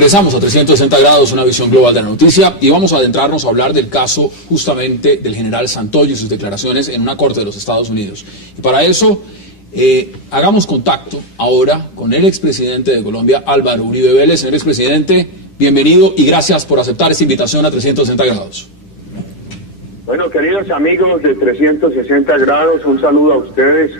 Regresamos a 360 grados, una visión global de la noticia, y vamos a adentrarnos a hablar del caso justamente del general Santoyo y sus declaraciones en una corte de los Estados Unidos. Y para eso, hagamos contacto ahora con el expresidente de Colombia, Álvaro Uribe Vélez. Señor expresidente, bienvenido y gracias por aceptar esta invitación a 360 grados. Bueno, queridos amigos de 360 grados, un saludo a ustedes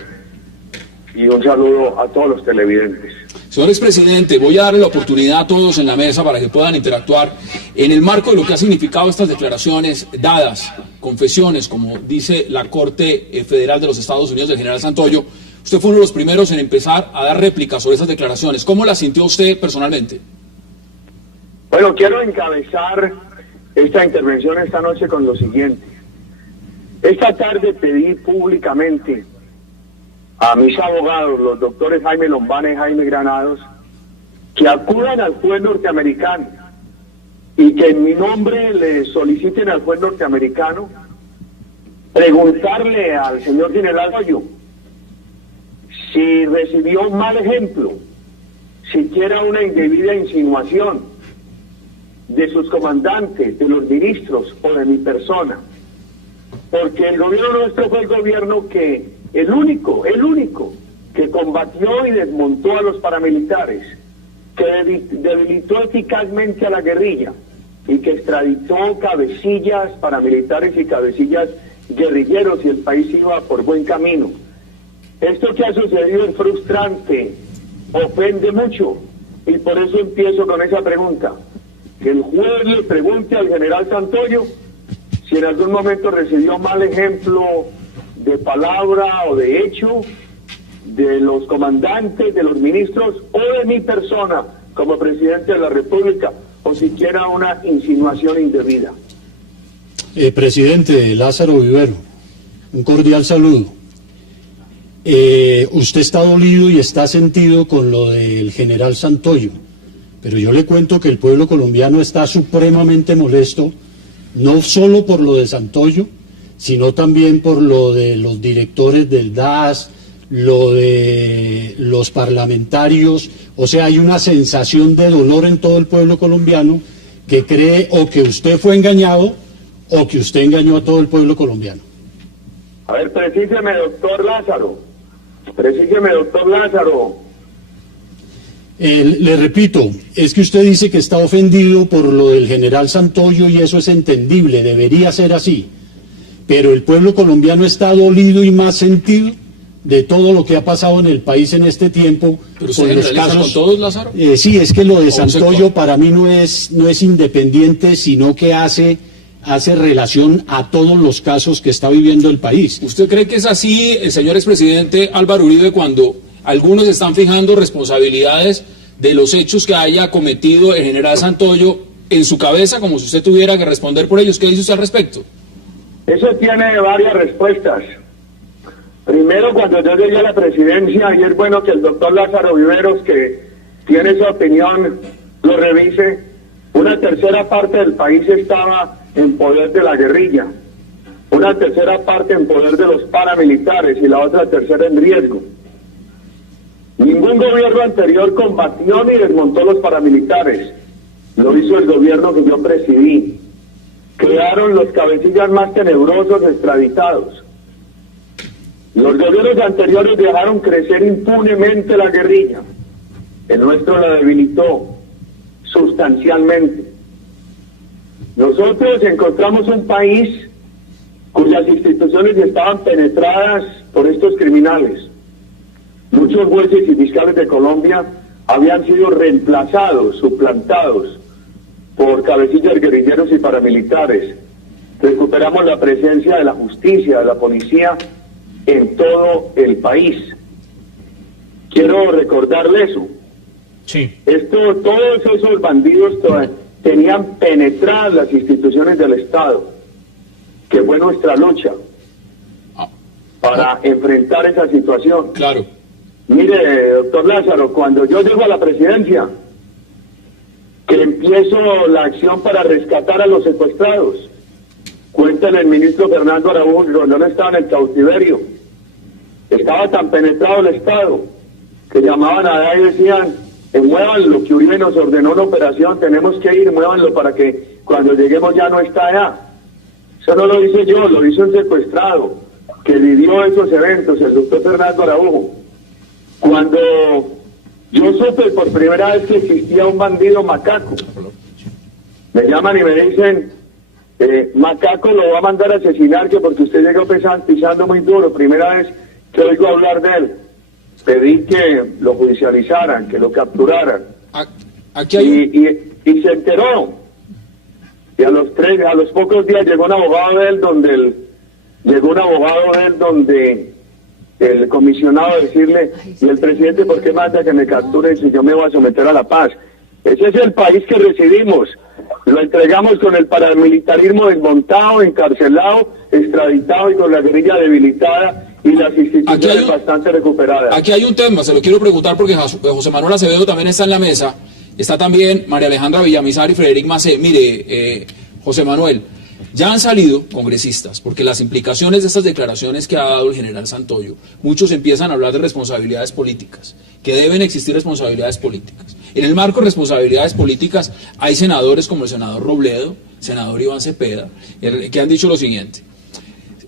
y un saludo a todos los televidentes. Señor expresidente, voy a darle la oportunidad a todos en la mesa para que puedan interactuar en el marco de lo que ha significado estas declaraciones dadas, confesiones, como dice la Corte Federal de los Estados Unidos del general Santoyo. Usted fue uno de los primeros en empezar a dar réplicas sobre esas declaraciones. ¿Cómo las sintió usted personalmente? Bueno, quiero encabezar esta intervención esta noche con lo siguiente. Esta tarde pedí públicamente a mis abogados, los doctores Jaime Lombana y Jaime Granados, que acudan al juez norteamericano y que en mi nombre le soliciten al juez norteamericano preguntarle al señor general Santoyo si recibió un mal ejemplo, siquiera una indebida insinuación de sus comandantes, de los ministros o de mi persona. Porque el gobierno nuestro fue el gobierno que, el único que combatió y desmontó a los paramilitares, que debilitó eficazmente a la guerrilla y que extraditó cabecillas paramilitares y cabecillas guerrilleros, y el país iba por buen camino. Esto que ha sucedido es frustrante, ofende mucho, y por eso empiezo con esa pregunta. Que el juez le pregunte al general Santoyo si en algún momento recibió mal ejemplo de palabra o de hecho de los comandantes, de los ministros o de mi persona como presidente de la República, o siquiera una insinuación indebida. Presidente Lázaro Vivero, un cordial saludo. Usted está dolido y está sentido con lo del general Santoyo, pero yo le cuento que el pueblo colombiano está supremamente molesto, no solo por lo de Santoyo, sino también por lo de los directores del DAS, lo de los parlamentarios. O sea, hay una sensación de dolor en todo el pueblo colombiano que cree o que usted fue engañado o que usted engañó a todo el pueblo colombiano. A ver, precíseme, doctor Lázaro. Le repito, es que usted dice que está ofendido por lo del general Santoyo y eso es entendible, debería ser así. Pero el pueblo colombiano está dolido y más sentido de todo lo que ha pasado en el país en este tiempo. ¿Pero se generaliza con todos, Lázaro? Sí, es que lo de Santoyo para mí no es independiente, sino que hace relación a todos los casos que está viviendo el país. ¿Usted cree que es así, señor expresidente Álvaro Uribe, cuando algunos están fijando responsabilidades de los hechos que haya cometido el general Santoyo en su cabeza, como si usted tuviera que responder por ellos? ¿Qué dice usted al respecto? Eso tiene varias respuestas. Primero, cuando yo llegué a la presidencia, y es bueno que el doctor Lázaro Viveros, que tiene su opinión, lo revise, una tercera parte del país estaba en poder de la guerrilla, una tercera parte en poder de los paramilitares y la otra tercera en riesgo. Ningún gobierno anterior combatió ni desmontó los paramilitares. Lo hizo el gobierno que yo presidí. Crearon los cabecillas más tenebrosos extraditados. Los gobiernos anteriores dejaron crecer impunemente la guerrilla. El nuestro la debilitó sustancialmente. Nosotros encontramos un país cuyas instituciones estaban penetradas por estos criminales. Muchos jueces y fiscales de Colombia habían sido reemplazados, suplantados por cabecillas guerrilleros y paramilitares. Recuperamos la presencia de la justicia, de la policía en todo el país. Quiero recordarle eso. Sí. Todos esos bandidos tenían penetradas las instituciones del Estado, que fue nuestra lucha para enfrentar esa situación. Claro. Mire, doctor Lázaro, cuando yo llego a la presidencia, que empiezo la acción para rescatar a los secuestrados, cuéntale el ministro Fernando Araújo, cuando no estaba en el cautiverio, estaba tan penetrado el Estado, que llamaban allá y decían, muévanlo, que Uribe nos ordenó una operación, tenemos que ir, muévanlo para que cuando lleguemos ya no está allá. Eso no lo hice yo, lo hizo un secuestrado que vivió esos eventos, el doctor Fernando Araujo. Cuando yo supe por primera vez que existía un bandido macaco, me llaman y me dicen, Macaco lo va a mandar a asesinar, que porque usted llegó pisando muy duro, primera vez que oigo hablar de él. Pedí que lo judicializaran, que lo capturaran. Aquí hay... y se enteró. Y a los pocos días llegó un abogado de él donde el comisionado a decirle, y el presidente, ¿por qué manda que me capturen si yo me voy a someter a la paz? Ese es el país que recibimos. Lo entregamos con el paramilitarismo desmontado, encarcelado, extraditado y con la guerrilla debilitada y las instituciones bastante recuperadas. Aquí hay un tema, se lo quiero preguntar porque José Manuel Acevedo también está en la mesa, está también María Alejandra Villamizar y Frederic Macé. Mire, José Manuel, ya han salido congresistas, porque las implicaciones de estas declaraciones que ha dado el general Santoyo, muchos empiezan a hablar de responsabilidades políticas, que deben existir responsabilidades políticas. En el marco de responsabilidades políticas hay senadores como el senador Robledo, senador Iván Cepeda, que han dicho lo siguiente: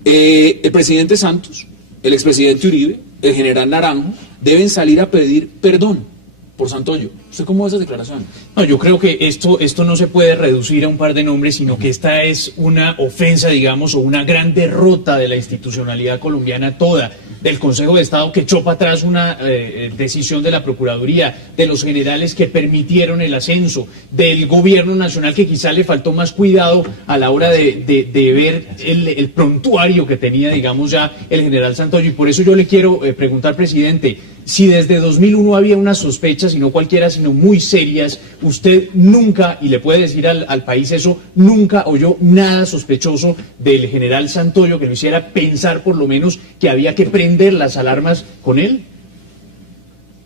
el presidente Santos, el expresidente Uribe, el general Naranjo, deben salir a pedir perdón por Santoyo. ¿Usted cómo ve esas declaraciones? No, yo creo que esto no se puede reducir a un par de nombres, sino que esta es una ofensa, digamos, o una gran derrota de la institucionalidad colombiana toda, del Consejo de Estado, que echó para atrás una decisión de la Procuraduría, de los generales que permitieron el ascenso, del gobierno nacional, que quizá le faltó más cuidado a la hora de ver el prontuario que tenía, digamos, ya el general Santoyo. Y por eso yo le quiero preguntar, presidente, si desde 2001 había unas sospechas, y no cualquiera, sino muy serias, usted nunca, y le puede decir al país eso, nunca oyó nada sospechoso del general Santoyo que lo hiciera pensar por lo menos que había que prender las alarmas con él.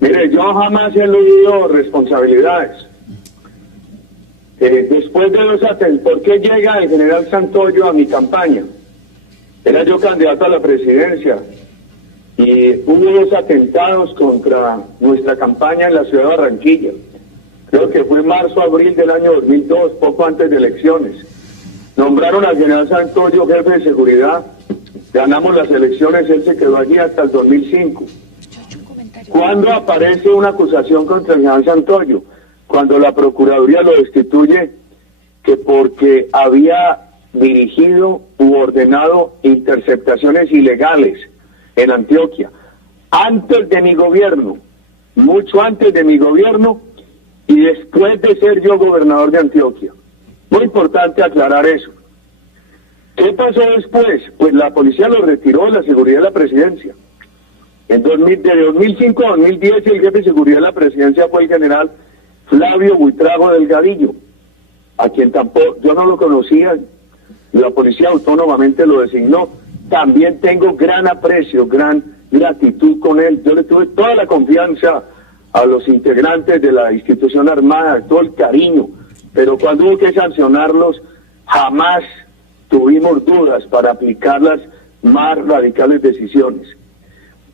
Mire, yo jamás he eludido responsabilidades. Después de los atentados, ¿por qué llega el general Santoyo a mi campaña? Era yo candidato a la presidencia y hubo 2 atentados contra nuestra campaña en la ciudad de Barranquilla. Creo que fue marzo-abril del año 2002, poco antes de elecciones. Nombraron al general Santoyo jefe de seguridad, ganamos las elecciones, él se quedó allí hasta el 2005. ¿Cuándo aparece una acusación contra el general Santoyo? Cuando la Procuraduría lo destituye, que porque había dirigido u ordenado interceptaciones ilegales en Antioquia, antes de mi gobierno, mucho antes de mi gobierno y después de ser yo gobernador de Antioquia. Muy importante aclarar eso. ¿Qué pasó después? Pues la policía lo retiró de la seguridad de la presidencia. De 2005 a 2010 el jefe de seguridad de la presidencia fue el general Flavio Buitrago Delgadillo, a quien tampoco, yo no lo conocía, la policía autónomamente lo designó. También tengo gran aprecio, gran gratitud con él. Yo le tuve toda la confianza a los integrantes de la institución armada, todo el cariño, pero cuando hubo que sancionarlos, jamás tuvimos dudas para aplicar las más radicales decisiones.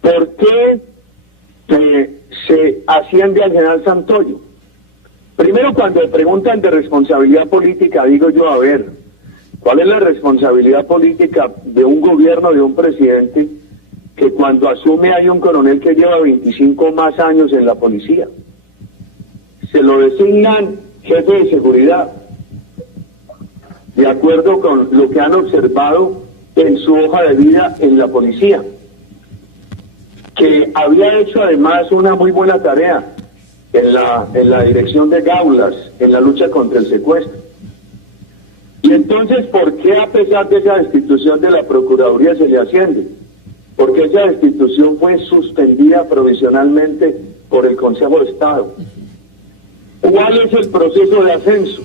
¿Por qué se asciende al general Santoyo? Primero, cuando me preguntan de responsabilidad política, digo yo, a ver, ¿cuál es la responsabilidad política de un gobierno, de un presidente, que cuando asume hay un coronel que lleva 25 más años en la policía? Se lo designan jefe de seguridad, de acuerdo con lo que han observado en su hoja de vida en la policía, que había hecho además una muy buena tarea en la dirección de Gaulas, en la lucha contra el secuestro. Y entonces, ¿por qué a pesar de esa destitución de la Procuraduría se le asciende? Porque esa destitución fue suspendida provisionalmente por el Consejo de Estado. ¿Cuál es el proceso de ascenso?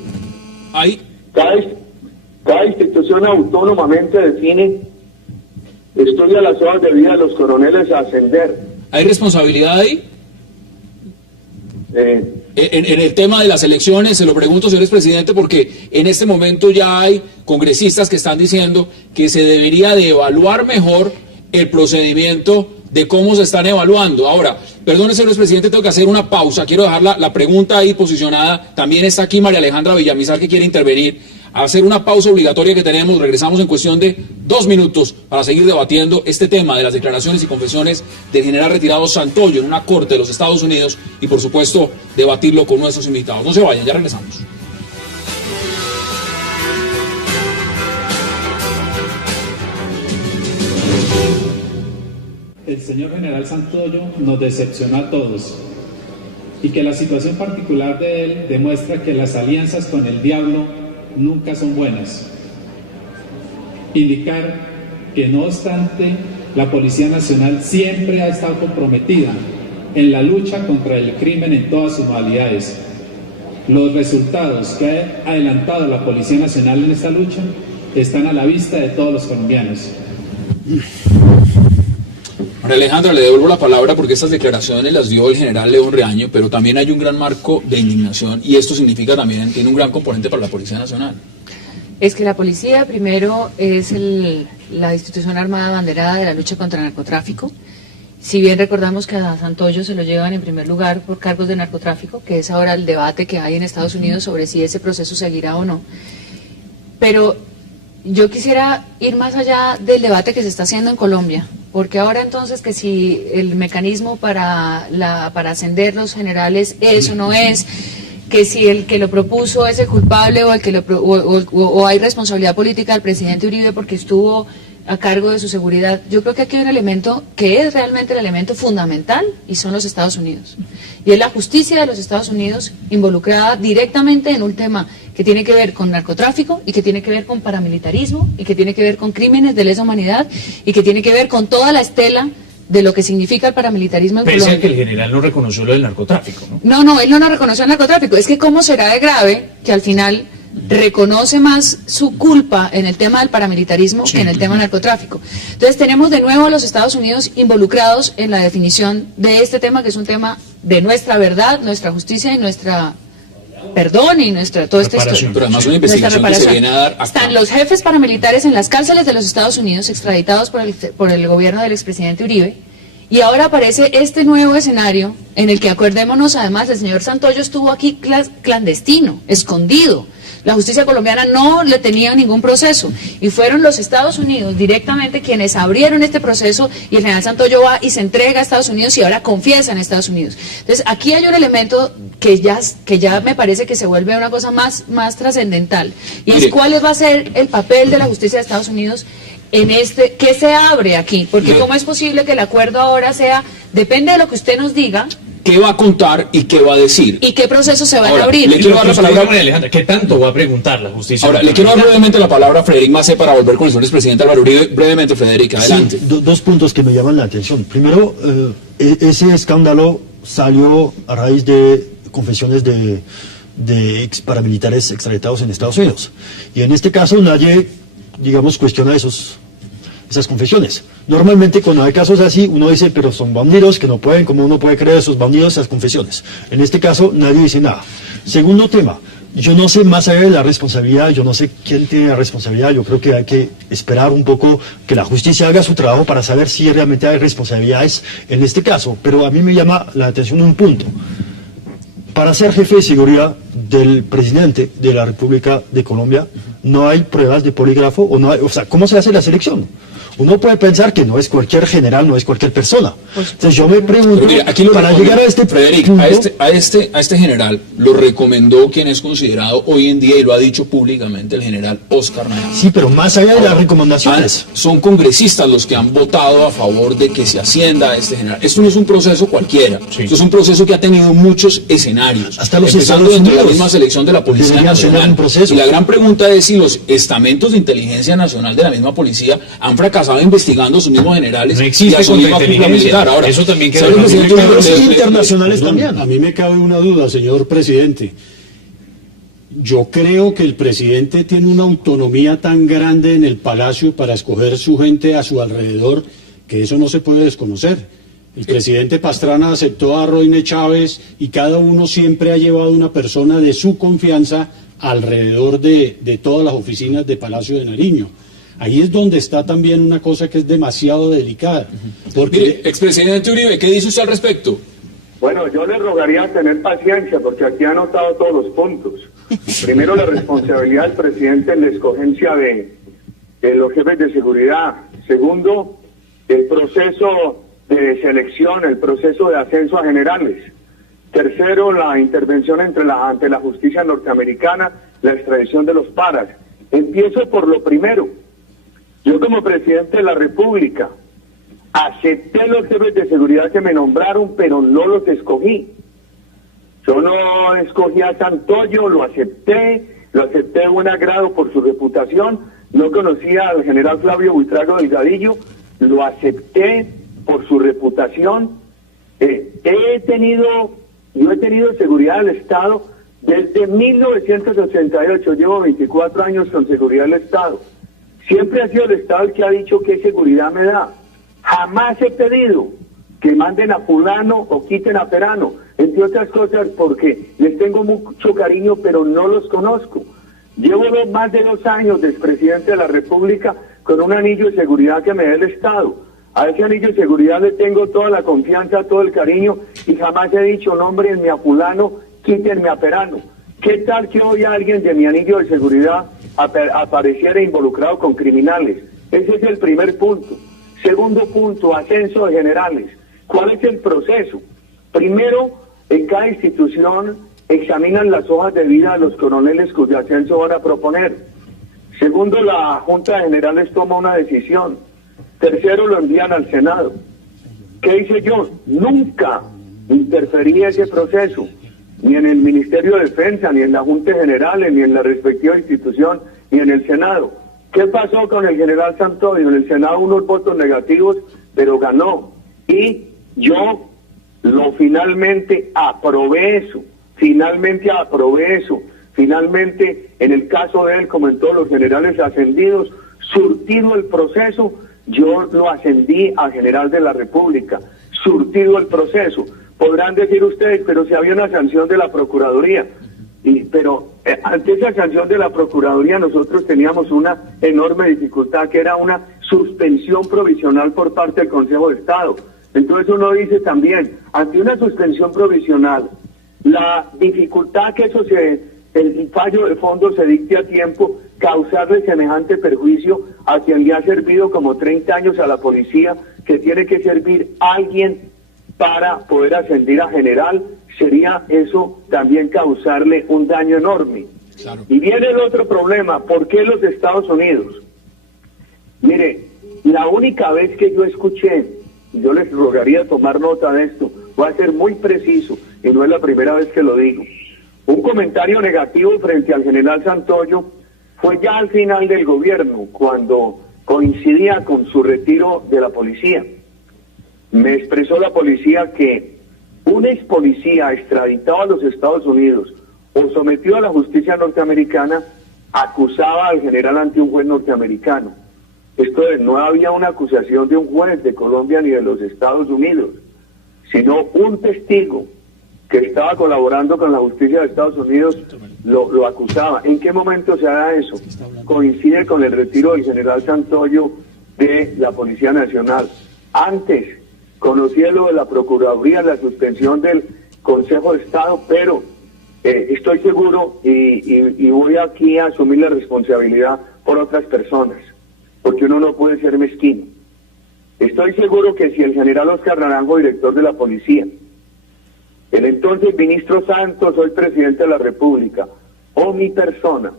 Cada institución autónomamente define, estudia las hojas de vida de los coroneles a ascender. ¿Hay responsabilidad ahí? En el tema de las elecciones, se lo pregunto, señor expresidente, porque en este momento ya hay congresistas que están diciendo que se debería de evaluar mejor el procedimiento de cómo se están evaluando. Ahora, perdone, señor presidente, tengo que hacer una pausa. Quiero dejar la pregunta ahí posicionada. También está aquí María Alejandra Villamizar, que quiere intervenir. A hacer una pausa obligatoria que tenemos. Regresamos en cuestión de 2 minutos para seguir debatiendo este tema de las declaraciones y confesiones del general retirado Santoyo en una corte de los Estados Unidos y, por supuesto, debatirlo con nuestros invitados. No se vayan, ya regresamos. El señor general Santoyo nos decepcionó a todos y que la situación particular de él demuestra que las alianzas con el diablo nunca son buenas. Indicar que no obstante la Policía Nacional siempre ha estado comprometida en la lucha contra el crimen en todas sus modalidades. Los resultados que ha adelantado la Policía Nacional en esta lucha están a la vista de todos los colombianos. María Alejandra, le devuelvo la palabra porque estas declaraciones las dio el general León Reaño, pero también hay un gran marco de indignación y esto significa también, tiene un gran componente para la Policía Nacional. Es que la policía, primero, es la institución armada abanderada de la lucha contra el narcotráfico. Si bien recordamos que a Santoyo se lo llevan en primer lugar por cargos de narcotráfico, que es ahora el debate que hay en Estados Unidos sobre si ese proceso seguirá o no. Pero yo quisiera ir más allá del debate que se está haciendo en Colombia, porque ahora entonces que si el mecanismo para ascender los generales es o no es, que si el que lo propuso es el culpable o el que o hay responsabilidad política del presidente Uribe porque estuvo a cargo de su seguridad. Yo creo que aquí hay un elemento que es realmente el elemento fundamental y son los Estados Unidos. Y es la justicia de los Estados Unidos involucrada directamente en un tema que tiene que ver con narcotráfico y que tiene que ver con paramilitarismo y que tiene que ver con crímenes de lesa humanidad y que tiene que ver con toda la estela de lo que significa el paramilitarismo en Colombia. Pese a que el general no reconoció lo del narcotráfico, ¿no? No, él no reconoció el narcotráfico. Es que cómo será de grave que al final reconoce más su culpa en el tema del paramilitarismo que en el tema del narcotráfico. Entonces tenemos de nuevo a los Estados Unidos involucrados en la definición de este tema, que es un tema de nuestra verdad, nuestra justicia y nuestra perdón y nuestra toda esta historia. Pero además una investigación que se viene a dar acá. Están los jefes paramilitares en las cárceles de los Estados Unidos extraditados por el gobierno del expresidente Uribe. Y ahora aparece este nuevo escenario en el que, acordémonos, además, el señor Santoyo estuvo aquí clandestino, escondido. La justicia colombiana no le tenía ningún proceso y fueron los Estados Unidos directamente quienes abrieron este proceso y el general Santoyo va y se entrega a Estados Unidos y ahora confiesa en Estados Unidos. Entonces aquí hay un elemento que ya me parece que se vuelve una cosa más trascendental y es cuál va a ser el papel de la justicia de Estados Unidos en ¿qué se abre aquí? Porque ¿cómo es posible que el acuerdo ahora sea, depende de lo que usted nos diga, qué va a contar y qué va a decir? ¿Y qué procesos se van Ahora, a abrir? Le quiero dar la palabra, María Alejandra, ¿qué tanto va a preguntar la justicia? Ahora, le quiero dar brevemente la palabra a Frederic Macé para volver con el señor expresidente Álvaro Uribe. Brevemente, Frederic, adelante. Sí, dos puntos que me llaman la atención. Primero, ese escándalo salió a raíz de confesiones de ex paramilitares extraditados en Estados Unidos. Y en este caso nadie, digamos, cuestiona esas confesiones. Normalmente cuando hay casos así, uno dice, pero son bandidos que no pueden, ¿cómo uno puede creer esos bandidos, esas confesiones? En este caso nadie dice nada. Segundo tema, yo no sé más allá de la responsabilidad, yo no sé quién tiene la responsabilidad, yo creo que hay que esperar un poco que la justicia haga su trabajo para saber si realmente hay responsabilidades en este caso, pero a mí me llama la atención un punto. Para ser jefe de seguridad del presidente de la República de Colombia, no hay pruebas de polígrafo, o sea, ¿cómo se hace la selección? Uno puede pensar que no es cualquier general, no es cualquier persona. Entonces yo me pregunto, mira, aquí para llegar a este Frederic, punto, a este general lo recomendó quien es considerado hoy en día, y lo ha dicho públicamente, el general Oscar Naya. Sí, pero más allá de las recomendaciones. Son congresistas los que han votado a favor de que se ascienda a este general. Esto no es un proceso cualquiera. Sí. Esto es un proceso que ha tenido muchos escenarios. Hasta los empezando dentro de la misma selección de la Policía Nacional. Y la gran pregunta es si los estamentos de inteligencia nacional de la misma policía han fracasado investigando a sus mismos generales. No existe contrainteligencia militar. Ahora, eso también queda internacionales también. A mí me cabe una duda, señor presidente. Yo creo que el presidente tiene una autonomía tan grande en el Palacio para escoger su gente a su alrededor que eso no se puede desconocer. El presidente Pastrana aceptó a Roine Chávez y cada uno siempre ha llevado una persona de su confianza alrededor de todas las oficinas de Palacio de Nariño. Ahí es donde está también una cosa que es demasiado delicada. Porque... Mire, expresidente Uribe, ¿qué dice usted al respecto? Bueno, yo le rogaría tener paciencia porque aquí ha anotado todos los puntos. Primero, la responsabilidad del presidente en la escogencia de los jefes de seguridad. Segundo, el proceso de selección, el proceso de ascenso a generales. Tercero, la intervención ante la justicia norteamericana, la extradición de los paras. Empiezo por lo primero. Yo como presidente de la República acepté los jefes de seguridad que me nombraron, pero no los escogí. Yo no escogí a Santoyo, lo acepté de buen agrado por su reputación. No conocía al general Flavio Buitrago Delgadillo, lo acepté por su reputación. Yo he tenido seguridad del Estado desde 1988, llevo 24 años con seguridad del Estado. Siempre ha sido el Estado el que ha dicho qué seguridad me da. Jamás he pedido que manden a fulano o quiten a perano, entre otras cosas porque les tengo mucho cariño, pero no los conozco. Llevo más de 2 años de expresidente de la República con un anillo de seguridad que me da el Estado. A ese anillo de seguridad le tengo toda la confianza, todo el cariño, y jamás he dicho, nómbrenme a fulano, quítenme a perano. ¿Qué tal que hoy alguien de mi anillo de seguridad apareciera involucrado con criminales? Ese es el primer punto. Segundo punto, ascenso de generales. ¿Cuál es el proceso? Primero, en cada institución examinan las hojas de vida de los coroneles cuyo ascenso van a proponer. Segundo, la Junta de Generales toma una decisión. Tercero, lo envían al Senado. ¿Qué hice yo? Nunca interferí en ese proceso, ni en el Ministerio de Defensa, ni en la Junta de Generales, ni en la respectiva institución, ni en el Senado. ¿Qué pasó con el general Santoyo? En el Senado unos votos negativos, pero ganó. Y yo finalmente aprobé eso. Finalmente, en el caso de él, como en todos los generales ascendidos, surtido el proceso, yo lo ascendí a general de la República. Surtido el proceso. Podrán decir ustedes, pero si había una sanción de la Procuraduría. Pero ante esa sanción de la Procuraduría nosotros teníamos una enorme dificultad, que era una suspensión provisional por parte del Consejo de Estado. Entonces uno dice también, ante una suspensión provisional, la dificultad que el fallo de fondo se dicte a tiempo, causarle semejante perjuicio a quien le ha servido como 30 años a la policía, que tiene que servir a alguien para poder ascender a general, sería eso también causarle un daño enorme. Claro. Y viene el otro problema, ¿por qué los Estados Unidos? Mire, la única vez que yo escuché, yo les rogaría tomar nota de esto, voy a ser muy preciso, y no es la primera vez que lo digo, un comentario negativo frente al general Santoyo fue ya al final del gobierno, cuando coincidía con su retiro de la policía. Me expresó la policía que un ex policía extraditado a los Estados Unidos o sometido a la justicia norteamericana acusaba al general ante un juez norteamericano. Esto es, no había una acusación de un juez de Colombia ni de los Estados Unidos, sino un testigo que estaba colaborando con la justicia de Estados Unidos lo acusaba. ¿En qué momento se da eso? Coincide con el retiro del general Santoyo de la Policía Nacional. Antes conocía lo de la Procuraduría, la suspensión del Consejo de Estado, pero estoy seguro y voy aquí a asumir la responsabilidad por otras personas, porque uno no puede ser mezquino. Estoy seguro que si el general Oscar Naranjo, director de la policía, el entonces ministro Santos, hoy presidente de la República, o mi persona,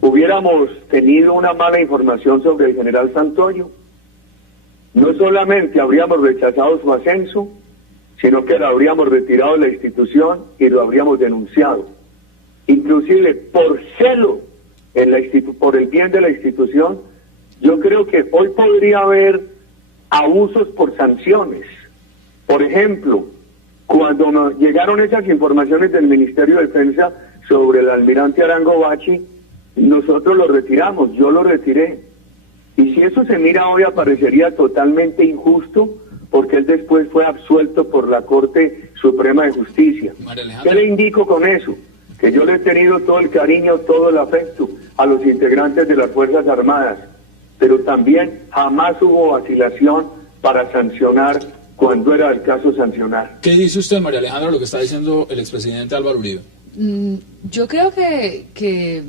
hubiéramos tenido una mala información sobre el general Santoyo, no solamente habríamos rechazado su ascenso, sino que lo habríamos retirado de la institución y lo habríamos denunciado. Inclusive por celo por el bien de la institución, yo creo que hoy podría haber abusos por sanciones. Por ejemplo, cuando nos llegaron esas informaciones del Ministerio de Defensa sobre el almirante Arango Bachi, nosotros lo retiramos, yo lo retiré. Y si eso se mira hoy, aparecería totalmente injusto, porque él después fue absuelto por la Corte Suprema de Justicia. ¿Qué le indico con eso? Que yo le he tenido todo el cariño, todo el afecto a los integrantes de las Fuerzas Armadas. pero también jamás hubo vacilación para sancionar cuando era el caso sancionar. ¿Qué dice usted, María Alejandra, lo que está diciendo el expresidente Álvaro Uribe? Yo creo que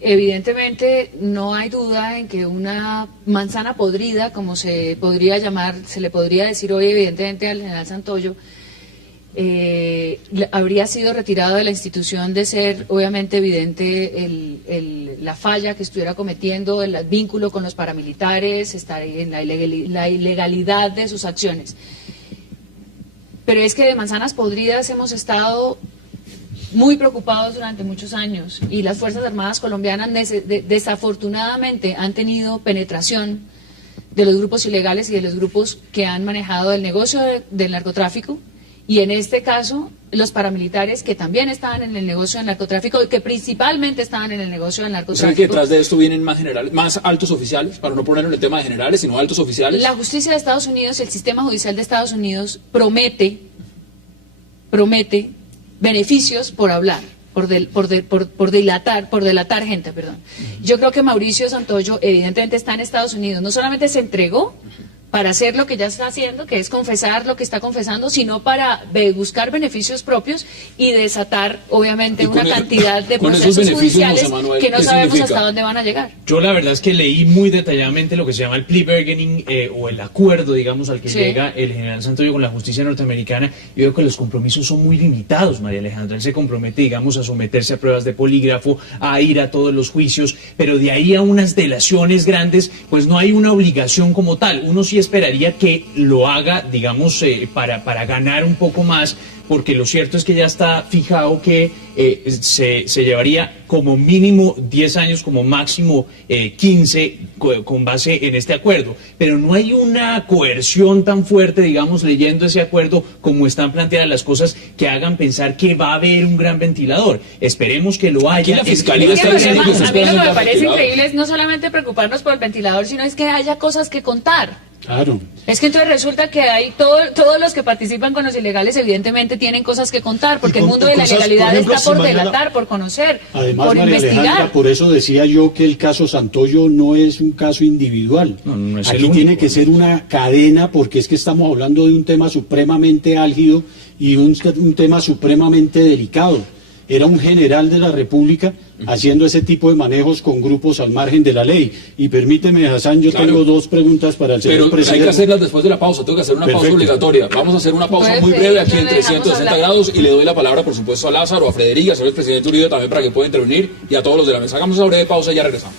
evidentemente no hay duda en que una manzana podrida, como se podría llamar, se le podría decir hoy evidentemente al general Santoyo, habría sido retirado de la institución de ser obviamente evidente la falla que estuviera cometiendo, el vínculo con los paramilitares, estar en la ilegalidad de sus acciones. Pero es que de manzanas podridas hemos estado muy preocupados durante muchos años y las Fuerzas Armadas colombianas desafortunadamente han tenido penetración de los grupos ilegales y de los grupos que han manejado el negocio del narcotráfico, y en este caso los paramilitares que también estaban en el negocio del narcotráfico y que principalmente estaban en el negocio del narcotráfico. ¿O sea que detrás de esto vienen más generales, más altos oficiales, para no ponerlo en el tema de generales, sino altos oficiales? La justicia de Estados Unidos, el sistema judicial de Estados Unidos promete beneficios por hablar, por delatar gente, perdón. Yo creo que Mauricio Santoyo evidentemente está en Estados Unidos, no solamente se entregó para hacer lo que ya está haciendo, que es confesar lo que está confesando, sino para buscar beneficios propios y desatar, obviamente, una cantidad de procesos judiciales que no sabemos hasta dónde van a llegar. Yo la verdad es que leí muy detalladamente lo que se llama el plea bargaining, o el acuerdo, digamos, al que llega el general Santoyo con la justicia norteamericana, y veo que los compromisos son muy limitados, María Alejandra. Él se compromete, digamos, a someterse a pruebas de polígrafo, a ir a todos los juicios, pero de ahí a unas delaciones grandes, pues no hay una obligación como tal. Uno sí esperaría que lo haga, digamos, para ganar un poco más, porque lo cierto es que ya está fijado que se llevaría como mínimo 10 años, como máximo 15, con base en este acuerdo. Pero no hay una coerción tan fuerte, digamos, leyendo ese acuerdo, como están planteadas las cosas, que hagan pensar que va a haber un gran ventilador. Esperemos que lo haya. Aquí la Fiscalía está diciendo que a mí lo que me parece increíble es no solamente preocuparnos por el ventilador, sino es que haya cosas que contar. Claro. Es que entonces resulta que hay todos los que participan con los ilegales evidentemente tienen cosas que contar, porque el mundo de la ilegalidad está por delatar, por conocer, además, por María investigar. Alejandra, por eso decía yo que el caso Santoyo no es un caso individual. No es Aquí tiene que ser una cadena, porque es que estamos hablando de un tema supremamente álgido y un tema supremamente delicado. Era un general de la República haciendo ese tipo de manejos con grupos al margen de la ley. Y permíteme, Hassan, yo tengo dos preguntas para el señor presidente. Pero hay que hacerlas después de la pausa, tengo que hacer una pausa obligatoria. Vamos a hacer una pausa muy breve aquí en 360 grados y le doy la palabra, por supuesto, a Lázaro, a Frederica, al señor presidente Uribe también para que pueda intervenir, y a todos los de la mesa. Hagamos una breve pausa y ya regresamos.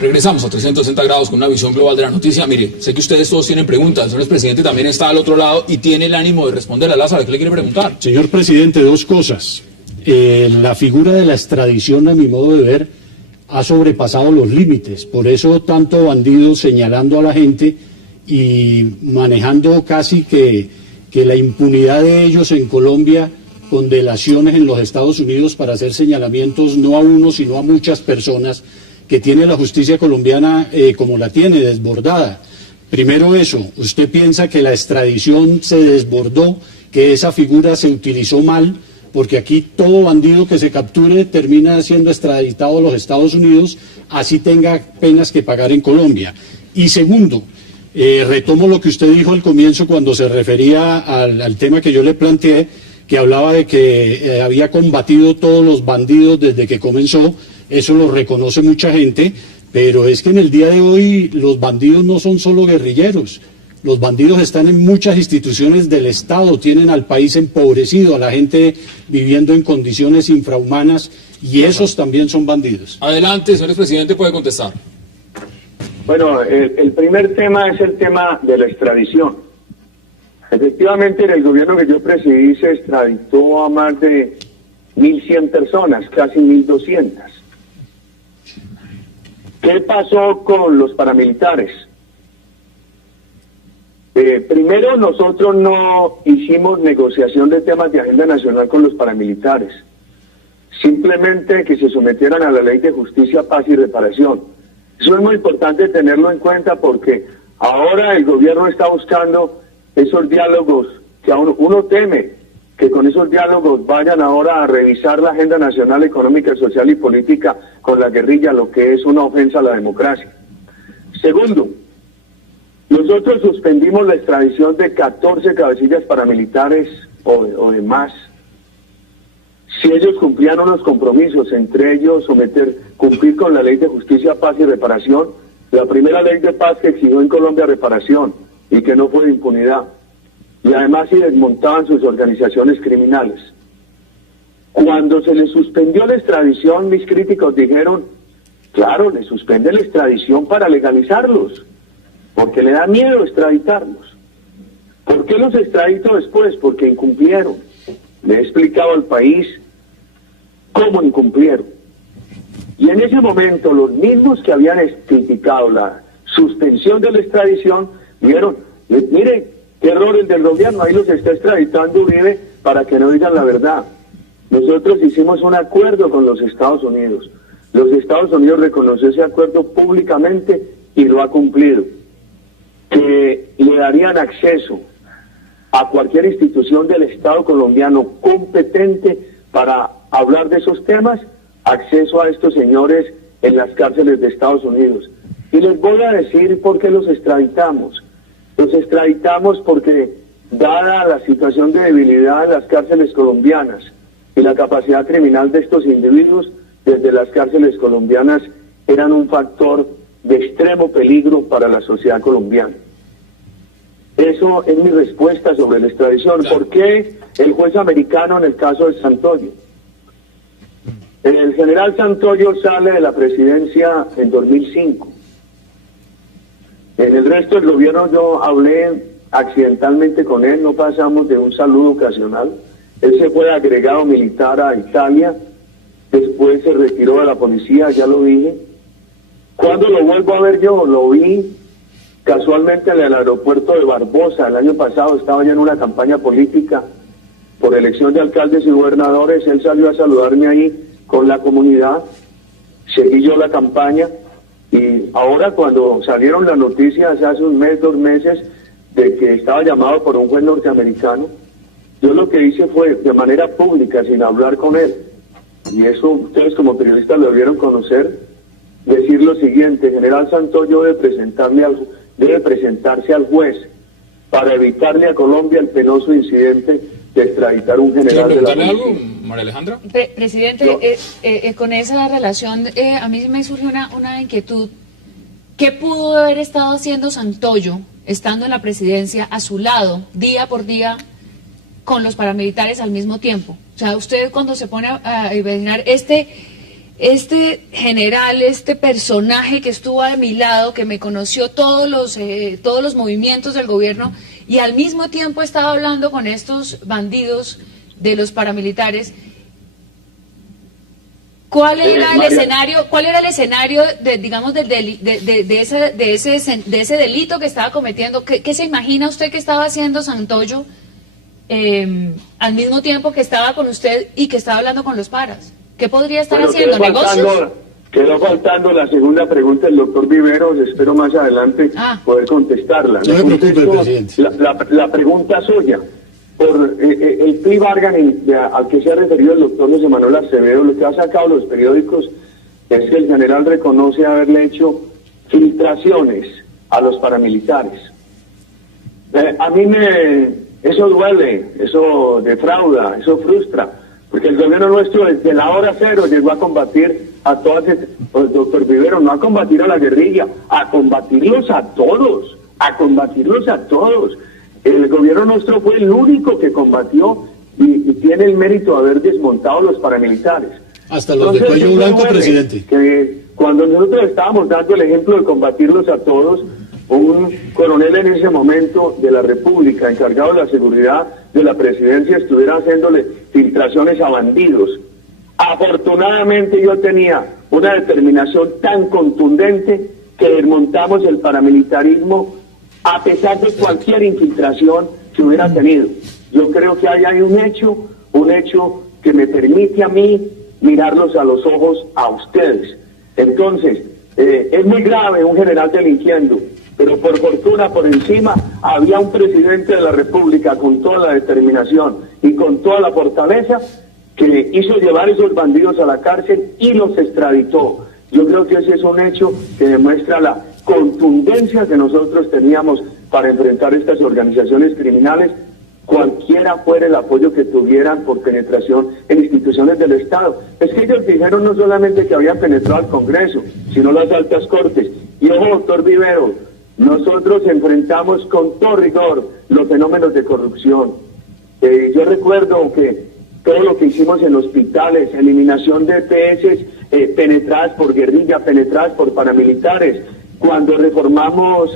Regresamos a 360 grados con una visión global de la noticia. Mire, sé que ustedes todos tienen preguntas. El señor presidente también está al otro lado y tiene el ánimo de responder. A Lázaro, ¿qué le quiere preguntar? Señor presidente, dos cosas. La figura de la extradición, a mi modo de ver, ha sobrepasado los límites. Por eso tanto bandido señalando a la gente y manejando casi que la impunidad de ellos en Colombia, con delaciones en los Estados Unidos para hacer señalamientos no a uno, sino a muchas personas, que tiene la justicia colombiana como la tiene, desbordada. Primero eso, ¿usted piensa que la extradición se desbordó, que esa figura se utilizó mal? Porque aquí todo bandido que se capture termina siendo extraditado a los Estados Unidos, así tenga penas que pagar en Colombia. Y segundo, retomo lo que usted dijo al comienzo cuando se refería al tema que yo le planteé, que hablaba de que había combatido todos los bandidos desde que comenzó. Eso lo reconoce mucha gente, pero es que en el día de hoy los bandidos no son solo guerrilleros. Los bandidos están en muchas instituciones del Estado, tienen al país empobrecido, a la gente viviendo en condiciones infrahumanas, y esos también son bandidos. Adelante, señor presidente, puede contestar. Bueno, el primer tema es el tema de la extradición. Efectivamente, en el gobierno que yo presidí se extraditó a más de 1.100 personas, casi 1.200. ¿Qué pasó con los paramilitares? Primero, nosotros no hicimos negociación de temas de agenda nacional con los paramilitares. Simplemente que se sometieran a la ley de justicia, paz y reparación. Eso es muy importante tenerlo en cuenta porque Ahora el gobierno está buscando esos diálogos que uno teme que con esos diálogos vayan ahora a revisar la agenda nacional, económica, social y política con la guerrilla, lo que es una ofensa a la democracia. Segundo, nosotros suspendimos la extradición de 14 cabecillas paramilitares o de más. Si ellos cumplían unos compromisos, entre ellos cumplir con la Ley de Justicia, Paz y Reparación, la primera ley de paz que exigió en Colombia reparación y que no fue de impunidad. Y además si desmontaban sus organizaciones criminales. Cuando se les suspendió la extradición, mis críticos dijeron, claro, le suspenden la extradición para legalizarlos, porque le da miedo extraditarlos. ¿Por qué los extradito después? Porque incumplieron. Le he explicado al país cómo incumplieron. Y en ese momento los mismos que habían criticado la suspensión de la extradición dijeron, miren, qué errores del gobierno, ahí los está extraditando Uribe para que no digan la verdad. Nosotros hicimos un acuerdo con los Estados Unidos. Los Estados Unidos reconoció ese acuerdo públicamente y lo ha cumplido. Que le darían acceso a cualquier institución del Estado colombiano competente para hablar de esos temas, acceso a estos señores en las cárceles de Estados Unidos. Y les voy a decir por qué los extraditamos. Los extraditamos porque, dada la situación de debilidad en las cárceles colombianas y la capacidad criminal de estos individuos, desde las cárceles colombianas eran un factor de extremo peligro para la sociedad colombiana. Eso es mi respuesta sobre la extradición. ¿Por qué el juez americano en el caso de Santoyo? El general Santoyo sale de la presidencia en 2005. En el resto del gobierno yo hablé accidentalmente con él, no pasamos de un saludo ocasional. Él se fue agregado militar a Italia, después se retiró de la policía, ya lo dije. Cuando lo vuelvo a ver yo, lo vi casualmente en el aeropuerto de Barbosa el año pasado, estaba ya en una campaña política por elección de alcaldes y gobernadores, él salió a saludarme ahí con la comunidad, seguí yo la campaña y ahora cuando salieron las noticias hace un mes, 2 meses, de que estaba llamado por un juez norteamericano, yo lo que hice fue de manera pública, sin hablar con él, y eso ustedes como periodistas lo debieron conocer, decir lo siguiente: general Santoyo debe presentarse al juez para evitarle a Colombia el penoso incidente de extraditar un general de la policía. ¿Algo, María Alejandra? Presidente, con esa relación a mí me surge una inquietud. ¿Qué pudo haber estado haciendo Santoyo, estando en la presidencia, a su lado, día por día, con los paramilitares al mismo tiempo? O sea, usted cuando se pone a imaginar este general, este personaje que estuvo a mi lado, que me conoció todos los movimientos del gobierno y al mismo tiempo estaba hablando con estos bandidos de los paramilitares, ¿cuál era el escenario? ¿Cuál era el escenario de ese delito que estaba cometiendo? ¿Qué se imagina usted que estaba haciendo Santoyo al mismo tiempo que estaba con usted y que estaba hablando con los paras? ¿Qué podría estar haciendo? ¿Negocios? Quedó faltando la segunda pregunta del doctor Viveros, espero más adelante poder contestarla. No me preocupe, presidente. La pregunta suya, por el plea bargaining al que se ha referido el doctor José Manuel Acevedo, lo que ha sacado los periódicos es que el general reconoce haberle hecho filtraciones a los paramilitares. A mí eso duele, eso defrauda, eso frustra, porque el gobierno nuestro desde la hora cero llegó a combatir a todas, el doctor Vivero, no a combatir a la guerrilla, a combatirlos a todos, El gobierno nuestro fue el único que combatió y tiene el mérito de haber desmontado los paramilitares. Hasta los de cuello blanco, presidente. Que cuando nosotros estábamos dando el ejemplo de combatirlos a todos, un coronel en ese momento de la República, encargado de la seguridad de la presidencia, estuviera haciéndole filtraciones a bandidos. Afortunadamente yo tenía una determinación tan contundente que desmontamos el paramilitarismo a pesar de cualquier infiltración que hubiera tenido. Yo creo que hay un hecho que me permite a mí mirarlos a los ojos a ustedes. Entonces, es muy grave un general delinquiendo pero por fortuna por encima había un presidente de la República con toda la determinación y con toda la fortaleza que hizo llevar esos bandidos a la cárcel y los extraditó. Yo creo que ese es un hecho que demuestra la contundencia que nosotros teníamos para enfrentar estas organizaciones criminales, cualquiera fuera el apoyo que tuvieran por penetración en instituciones del Estado. Es que ellos dijeron no solamente que habían penetrado al Congreso, sino las altas cortes. Y ojo, doctor Vivero, nosotros enfrentamos con todo rigor los fenómenos de corrupción. Yo recuerdo que todo lo que hicimos en hospitales, eliminación de EPS penetradas por guerrilla, penetradas por paramilitares, cuando reformamos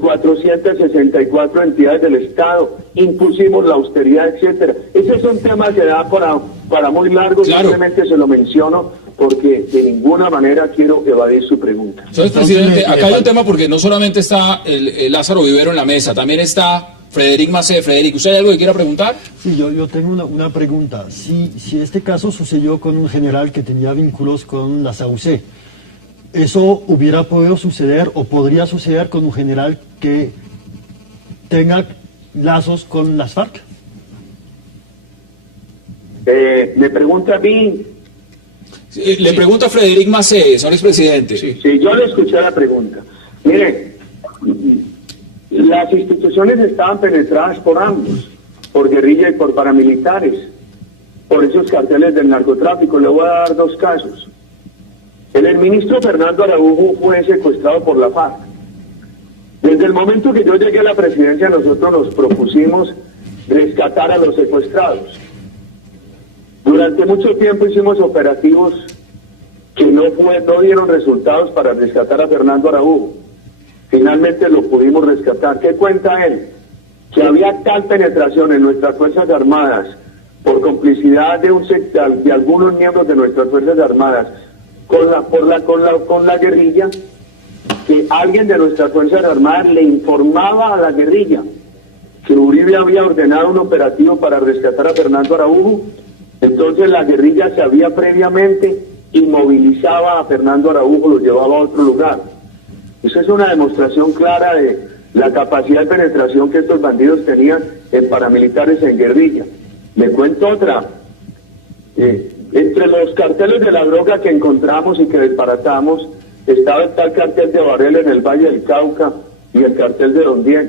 464 entidades del Estado, impusimos la austeridad, etcétera. Ese es un tema que da para muy largo, claro. Simplemente se lo menciono porque de ninguna manera quiero evadir su pregunta. Entonces, presidente, acá hay un tema porque no solamente está el Lázaro Vivero en la mesa, también está Frederic Massé. Frederic, ¿usted hay algo que quiera preguntar? Sí, yo tengo una pregunta. Si este caso sucedió con un general que tenía vínculos con la SAUC, ¿eso hubiera podido suceder o podría suceder con un general que tenga lazos con las FARC? Me pregunta a mí. Sí, le pregunta a Frederic Massé, señor expresidente. Sí, yo le escuché la pregunta. Mire, las instituciones estaban penetradas por ambos, por guerrilla y por paramilitares, por esos carteles del narcotráfico. Le voy a dar dos casos. El ministro Fernando Araújo fue secuestrado por la FARC. Desde el momento que yo llegué a la presidencia, nosotros nos propusimos rescatar a los secuestrados. Durante mucho tiempo hicimos operativos que no dieron resultados para rescatar a Fernando Araújo. Finalmente lo pudimos rescatar. ¿Qué cuenta él? Que había tal penetración en nuestras Fuerzas Armadas por complicidad de algunos miembros de nuestras Fuerzas Armadas con la guerrilla, que alguien de nuestras Fuerzas Armadas le informaba a la guerrilla que Uribe había ordenado un operativo para rescatar a Fernando Araújo. Entonces la guerrilla sabía previamente, inmovilizaba a Fernando Araújo, lo llevaba a otro lugar. Eso es una demostración clara de la capacidad de penetración que estos bandidos tenían en paramilitares, en guerrilla. Le cuento otra. Entre los carteles de la droga que encontramos y que desbaratamos, estaba el tal cartel de Varela en el Valle del Cauca y el cartel de Don Diego.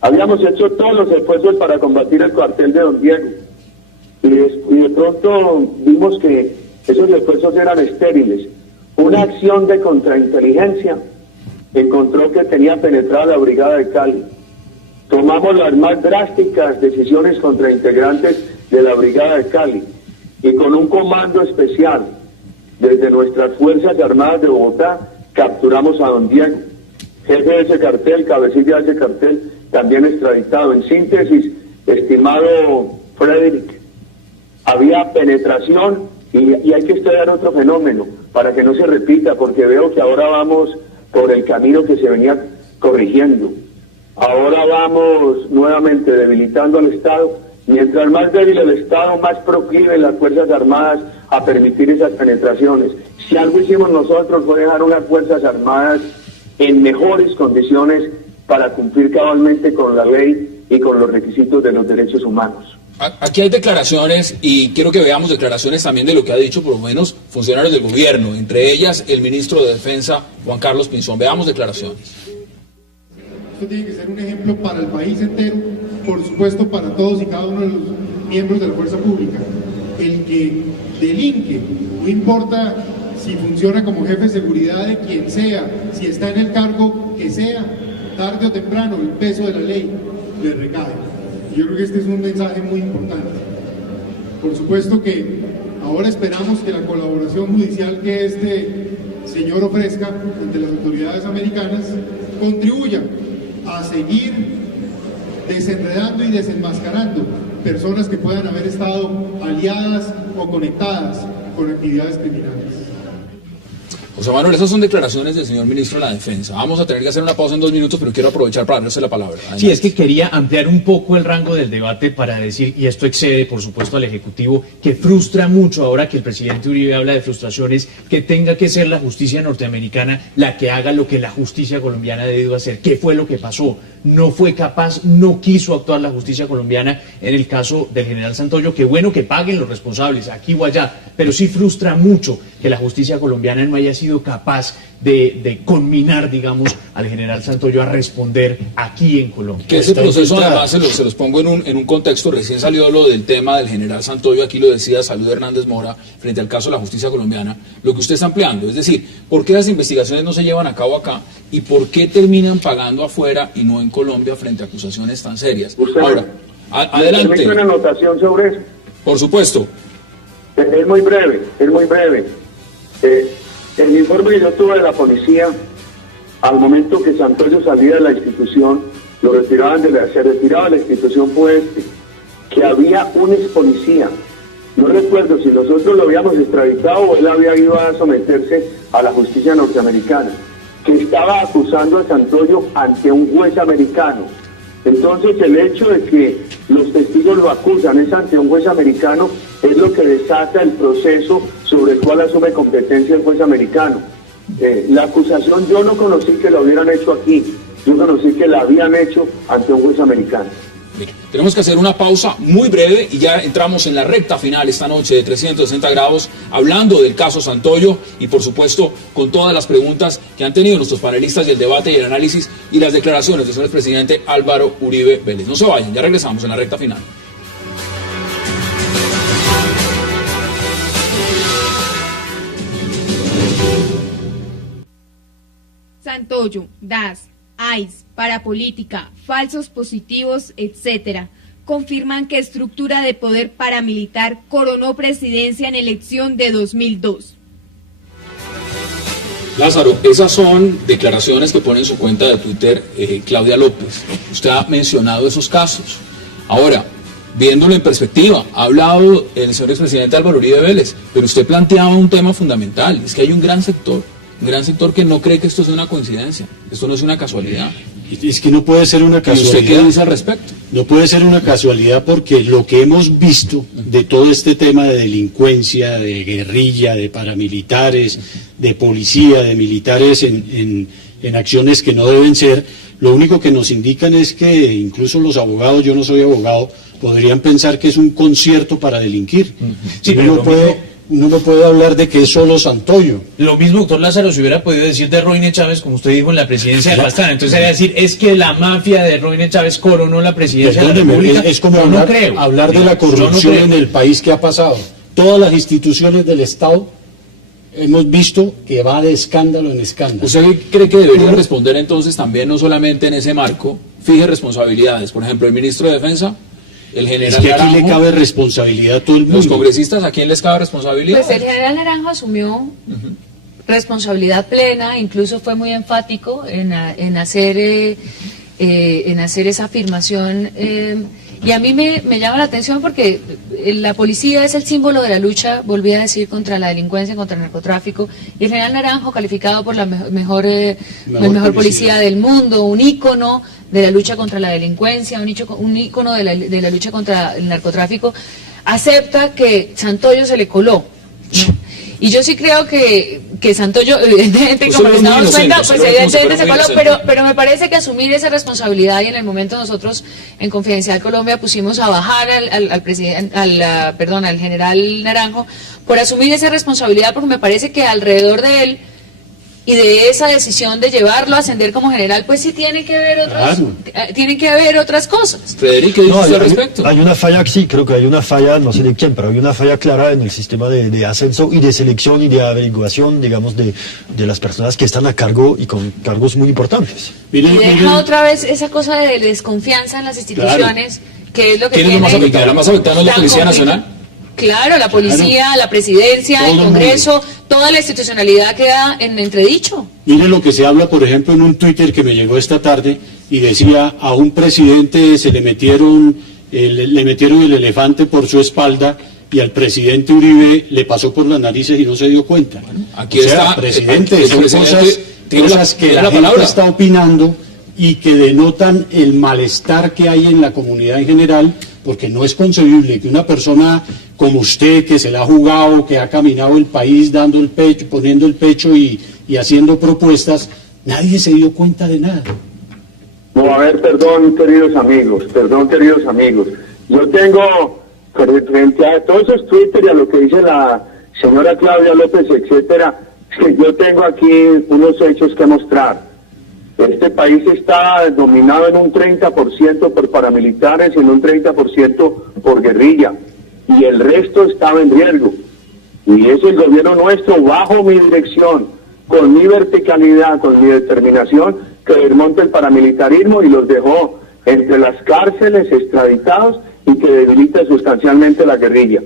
Habíamos hecho todos los esfuerzos para combatir el cartel de Don Diego. Y de pronto vimos que esos esfuerzos eran estériles. Una acción de contrainteligencia encontró que tenía penetrada la Brigada de Cali. Tomamos las más drásticas decisiones contra integrantes de la Brigada de Cali y con un comando especial desde nuestras Fuerzas Armadas de Bogotá capturamos a Don Diego, jefe de ese cartel, cabecilla de ese cartel, también extraditado. En síntesis, estimado Frederic, había penetración y hay que estudiar otro fenómeno para que no se repita, porque veo que ahora vamos por el camino que se venía corrigiendo. Ahora vamos nuevamente debilitando al Estado. Mientras más débil el Estado, más proclive las Fuerzas Armadas a permitir esas penetraciones. Si algo hicimos nosotros fue dejar unas Fuerzas Armadas en mejores condiciones para cumplir cabalmente con la ley y con los requisitos de los derechos humanos. Aquí hay declaraciones y quiero que veamos declaraciones también de lo que ha dicho por lo menos funcionarios del gobierno, entre ellas el ministro de Defensa, Juan Carlos Pinzón. Veamos declaraciones. Esto tiene que ser un ejemplo para el país entero, por supuesto para todos y cada uno de los miembros de la fuerza pública. El que delinque, no importa si funciona como jefe de seguridad de quien sea, si está en el cargo que sea, tarde o temprano el peso de la ley le recae. Yo creo que este es un mensaje muy importante. Por supuesto que ahora esperamos que la colaboración judicial que este señor ofrezca ante las autoridades americanas contribuya a seguir desenredando y desenmascarando personas que puedan haber estado aliadas o conectadas con actividades criminales. José Manuel, esas son declaraciones del señor ministro de la Defensa. Vamos a tener que hacer una pausa en 2 minutos, pero quiero aprovechar para darle la palabra. Adelante. Sí, es que quería ampliar un poco el rango del debate para decir, y esto excede, por supuesto, al Ejecutivo, que frustra mucho ahora que el presidente Uribe habla de frustraciones, que tenga que ser la justicia norteamericana la que haga lo que la justicia colombiana ha debido hacer. ¿Qué fue lo que pasó? No fue capaz, no quiso actuar la justicia colombiana en el caso del general Santoyo. Qué bueno que paguen los responsables, aquí o allá, pero sí frustra mucho que la justicia colombiana no haya sido capaz de conminar, digamos, al general Santoyo a responder aquí en Colombia. Que ese proceso, además, se los pongo en un contexto. Recién salió lo del tema del general Santoyo, aquí lo decía Salud Hernández Mora, frente al caso de la justicia colombiana, lo que usted está ampliando, es decir, ¿por qué las investigaciones no se llevan a cabo acá y por qué terminan pagando afuera y no en Colombia frente a acusaciones tan serias? Usted, ahora, adelante. ¿Me permite una anotación sobre eso? Por supuesto. Es muy breve, es muy breve. El informe que yo tuve de la policía, al momento que Santoyo salía de la institución, se retiraba de la institución, fue que había un ex policía. No recuerdo si nosotros lo habíamos extraditado o él había ido a someterse a la justicia norteamericana, que estaba acusando a Santoyo ante un juez americano. Entonces el hecho de que los testigos lo acusan es ante un juez americano es lo que desata el proceso sobre el cual asume competencia el juez americano. La acusación yo no conocí que la hubieran hecho aquí, yo conocí que la habían hecho ante un juez americano. Bien, tenemos que hacer una pausa muy breve y ya entramos en la recta final esta noche de 360 grados, hablando del caso Santoyo y por supuesto con todas las preguntas que han tenido nuestros panelistas y el debate y el análisis y las declaraciones del señor presidente Álvaro Uribe Vélez. No se vayan, ya regresamos en la recta final. Santoyo, DAS, ICE, parapolítica, falsos positivos, etc. confirman que estructura de poder paramilitar coronó presidencia en elección de 2002. Lázaro, esas son declaraciones que pone en su cuenta de Twitter Claudia López. Usted ha mencionado esos casos. Ahora, viéndolo en perspectiva, ha hablado el señor expresidente Álvaro Uribe Vélez, pero usted planteaba un tema fundamental, es que hay un gran sector que no cree que esto sea una coincidencia, esto no es una casualidad. Es que no puede ser una casualidad. ¿Y usted qué dice al respecto? No puede ser una casualidad porque lo que hemos visto de todo este tema de delincuencia, de guerrilla, de paramilitares, de policía, de militares en acciones que no deben ser, lo único que nos indican es que incluso los abogados, yo no soy abogado, podrían pensar que es un concierto para delinquir. Sí, Uno no puede hablar de que es solo Santoyo. Lo mismo, doctor Lázaro, se hubiera podido decir de Roine Chávez, como usted dijo en la presidencia de Pastrana. Entonces era decir, es que la mafia de Roine Chávez coronó la presidencia de la República. Es como hablar de la corrupción en el país que ha pasado. Todas las instituciones del Estado hemos visto que va de escándalo en escándalo. ¿Usted cree que debería responder entonces también, no solamente en ese marco, fije responsabilidades? Por ejemplo, el ministro de Defensa, el general es que aquí Naranjo, le cabe responsabilidad a todo el mundo. ¿Los congresistas a quién les cabe responsabilidad? Pues el general Naranjo asumió responsabilidad plena, incluso fue muy enfático en hacer esa afirmación. Y a mí me llama la atención porque la policía es el símbolo de la lucha, volví a decir, contra la delincuencia, contra el narcotráfico. Y el general Naranjo, calificado por la mejor policía del mundo, un ícono de la lucha contra la delincuencia, un ícono de la lucha contra el narcotráfico, acepta que Santoyo se le coló, ¿no? Y yo sí creo que Santoyo, evidentemente, como les damos cuenta, pues evidentemente se coló, pero me parece que asumir esa responsabilidad, y en el momento nosotros en Confidencial Colombia pusimos a bajar al general Naranjo por asumir esa responsabilidad, porque me parece que alrededor de él y de esa decisión de llevarlo a ascender como general, pues sí tiene que haber otras cosas. Federico, ¿qué dice usted al respecto? Hay una falla, sí, creo que hay una falla, no sé de quién, pero hay una falla clara en el sistema de ascenso y de selección y de averiguación, digamos, de las personas que están a cargo y con cargos muy importantes. Y deja otra vez esa cosa de desconfianza en las instituciones, que es lo que ¿Quién es lo más afectado? ¿La más afectada no es la Policía Nacional? Claro, la policía, la presidencia, el Congreso, toda la institucionalidad queda en entredicho. Mire lo que se habla, por ejemplo, en un Twitter que me llegó esta tarde y decía, a un presidente se le metieron el elefante por su espalda y al presidente Uribe le pasó por las narices y no se dio cuenta. Aquí está, presidente, son tiene cosas que la gente está opinando y que denotan el malestar que hay en la comunidad en general, porque no es concebible que una persona como usted, que se la ha jugado, que ha caminado el país dando el pecho, poniendo el pecho y haciendo propuestas, nadie se dio cuenta de nada. No, a ver, perdón, queridos amigos. Yo tengo, frente a todos esos Twitter y a lo que dice la señora Claudia López, etcétera, yo tengo aquí unos hechos que mostrar. Este país está dominado en un 30% por paramilitares y en un 30% por guerrilla. Y el resto estaba en riesgo. Y es el gobierno nuestro, bajo mi dirección, con mi verticalidad, con mi determinación, que desmonta el paramilitarismo y los dejó entre las cárceles, extraditados, y que debilita sustancialmente la guerrilla.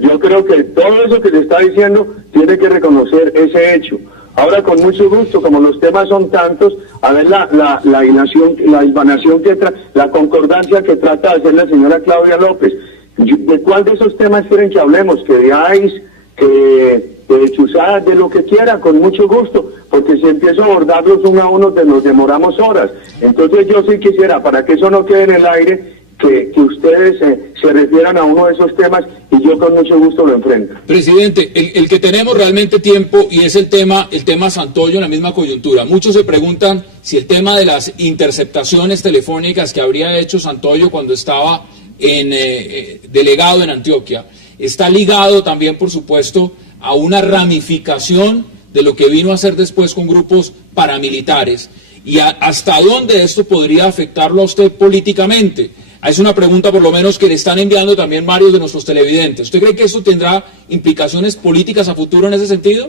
Yo creo que todo eso que se está diciendo tiene que reconocer ese hecho. Ahora, con mucho gusto, como los temas son tantos, a ver la hilvanación que la concordancia que trata de hacer la señora Claudia López. ¿De cuál de esos temas quieren que hablemos? ¿Que de ICE? ¿Que de chuzadas? De lo que quiera, con mucho gusto, porque si empiezo a abordarlos uno a uno nos demoramos horas. Entonces yo sí quisiera, para que eso no quede en el aire, que ustedes se refieran a uno de esos temas y yo con mucho gusto lo enfrento. Presidente, el que tenemos realmente tiempo y es el tema Santoyo en la misma coyuntura. Muchos se preguntan si el tema de las interceptaciones telefónicas que habría hecho Santoyo cuando estaba delegado en Antioquia está ligado también, por supuesto, a una ramificación de lo que vino a hacer después con grupos paramilitares y hasta dónde esto podría afectarlo a usted políticamente. Es una pregunta por lo menos que le están enviando también varios de nuestros televidentes. ¿Usted cree que esto tendrá implicaciones políticas a futuro en ese sentido?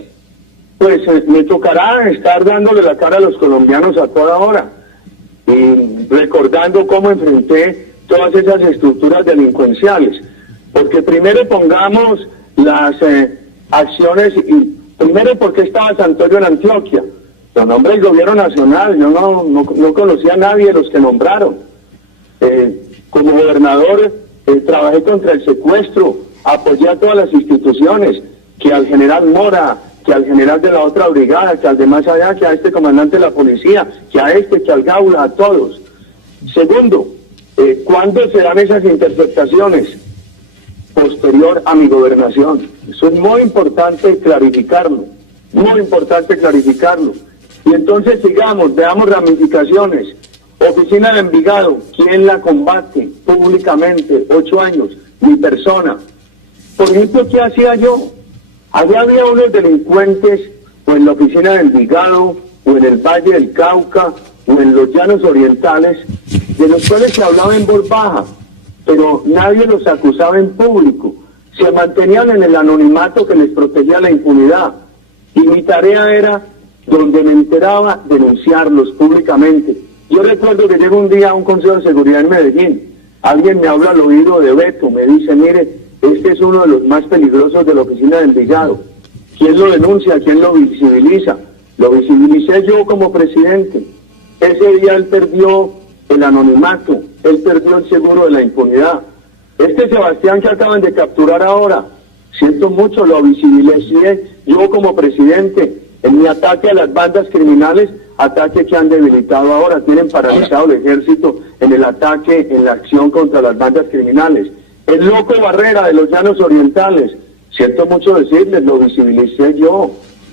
Pues me tocará estar dándole la cara a los colombianos a toda hora y recordando cómo enfrenté todas esas estructuras delincuenciales. Porque primero pongamos las acciones, y primero porque estaba Santoyo en Antioquia. Lo nombra el gobierno nacional, yo no conocía a nadie de los que nombraron. Como gobernador trabajé contra el secuestro, apoyé a todas las instituciones, que al general Mora, que al general de la otra brigada, que al de más allá, que a este comandante de la policía, que a este, que al Gaula, a todos. Segundo, ¿cuándo serán esas interceptaciones? Posterior a mi gobernación. Eso es muy importante clarificarlo, Y entonces sigamos, veamos ramificaciones. Oficina de Envigado, ¿quién la combate públicamente? 8 años, mi persona. Por ejemplo, ¿qué hacía yo? Allá había unos delincuentes, o en la oficina de Envigado, o en el Valle del Cauca, o en los Llanos Orientales, de los cuales se hablaba en voz baja, pero nadie los acusaba en público. Se mantenían en el anonimato que les protegía la impunidad. Y mi tarea era, donde me enteraba, denunciarlos públicamente. Yo recuerdo que llego un día a un Consejo de Seguridad en Medellín. Alguien me habla al oído de Beto, me dice, mire, este es uno de los más peligrosos de la oficina de Envigado. ¿Quién lo denuncia? ¿Quién lo visibiliza? Lo visibilicé yo como presidente. Ese día él perdió el anonimato, él perdió el seguro de la impunidad. Este Sebastián que acaban de capturar ahora, siento mucho, lo visibilicé yo como presidente en mi ataque a las bandas criminales, ataque que han debilitado ahora, tienen paralizado el ejército en el ataque, en la acción contra las bandas criminales. El loco Barrera de los Llanos Orientales, siento mucho decirles, lo visibilicé yo.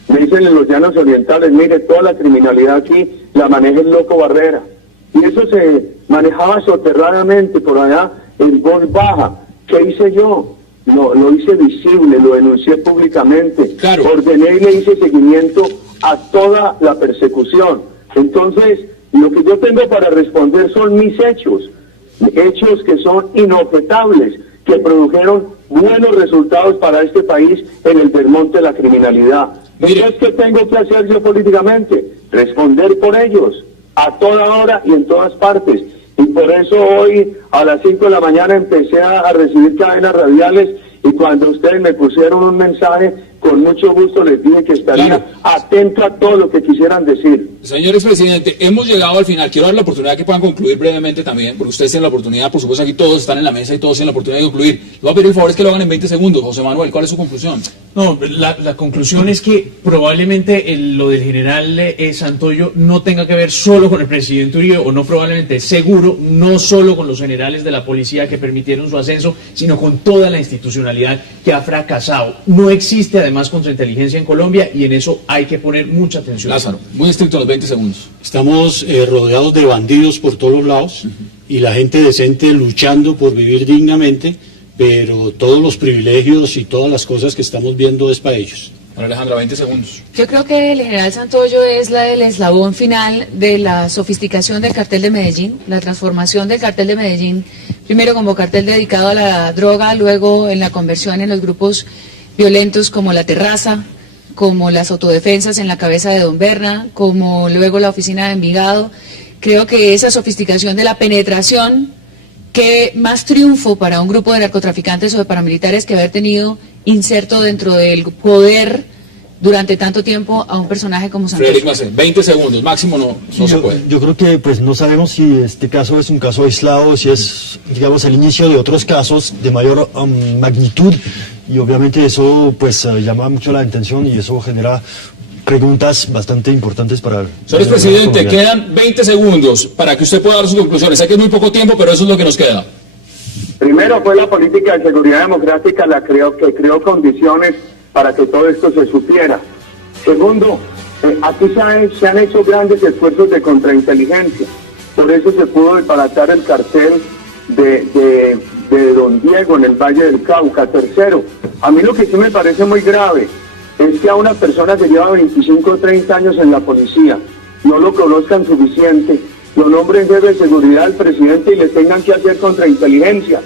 Me dicen en los Llanos Orientales, mire, toda la criminalidad aquí la maneja el loco Barrera. Y eso se manejaba soterradamente por allá en voz baja. ¿Qué hice yo? Lo hice visible, lo denuncié públicamente. Claro. Ordené y le hice seguimiento a toda la persecución. Entonces, lo que yo tengo para responder son mis hechos que son inobjetables, que produjeron buenos resultados para este país en el desmonte de la criminalidad. Entonces, ¿qué tengo que hacer yo políticamente? Responder por ellos, a toda hora y en todas partes. Y por eso hoy a las 5 de la mañana empecé a recibir cadenas radiales, y cuando ustedes me pusieron un mensaje con mucho gusto les dije que estaría atento a todo lo que quisieran decir. Señor expresidente, hemos llegado al final. Quiero dar la oportunidad que puedan concluir brevemente también, porque ustedes tienen la oportunidad, por supuesto aquí todos están en la mesa y todos tienen la oportunidad de concluir. Les voy a pedir el favor es que lo hagan en 20 segundos. José Manuel, ¿cuál es su conclusión? No, la conclusión es que probablemente lo del general Santoyo no tenga que ver solo con el presidente Uribe, o no probablemente, seguro, no solo con los generales de la policía que permitieron su ascenso, sino con toda la institucionalidad que ha fracasado. No existe además contrainteligencia en Colombia y en eso hay que poner mucha atención. Lázaro, muy estricto los 20 segundos. Estamos rodeados de bandidos por todos lados y la gente decente luchando por vivir dignamente, pero todos los privilegios y todas las cosas que estamos viendo es para ellos. Bueno, Alejandra, 20 segundos. Yo creo que el general Santoyo es el eslabón final de la sofisticación del cartel de Medellín, la transformación del cartel de Medellín, primero como cartel dedicado a la droga, luego en la conversión en los grupos violentos como La Terraza, como las autodefensas en la cabeza de Don Berna, como luego la oficina de Envigado. Creo que esa sofisticación de la penetración, que más triunfo para un grupo de narcotraficantes o de paramilitares que haber tenido inserto dentro del poder durante tanto tiempo a un personaje como Santoyo. Frederick Macé, 20 segundos, máximo no se puede. Yo creo que pues no sabemos si este caso es un caso aislado, si es, digamos, el inicio de otros casos de mayor magnitud, y obviamente eso pues llama mucho la atención y eso genera preguntas bastante importantes para el... Señor presidente, quedan 20 segundos para que usted pueda dar sus conclusiones. Sé que es muy poco tiempo, pero eso es lo que nos queda. Primero fue la política de seguridad democrática que creó condiciones para que todo esto se supiera. Segundo, aquí se han hecho grandes esfuerzos de contrainteligencia. Por eso se pudo desbaratar el cartel de Don Diego en el Valle del Cauca. Tercero, a mí lo que sí me parece muy grave es que a una persona que lleva 25 o 30 años en la policía no lo conozcan suficiente, lo nombren jefe de seguridad del presidente y le tengan que hacer contrainteligencia.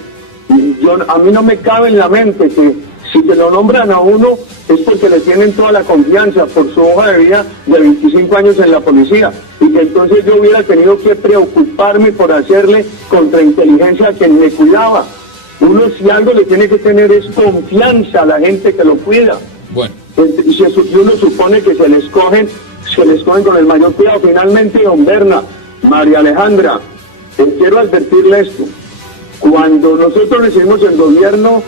A mí no me cabe en la mente que si se lo nombran a uno es porque le tienen toda la confianza por su hoja de vida de 25 años en la policía, y que entonces yo hubiera tenido que preocuparme por hacerle contrainteligencia a quien me cuidaba. Uno, si algo le tiene que tener es confianza a la gente que lo cuida. Bueno. Y uno supone que se les cogen con el mayor cuidado. Finalmente, Don Berna, María Alejandra, quiero advertirle esto. Cuando nosotros recibimos el gobierno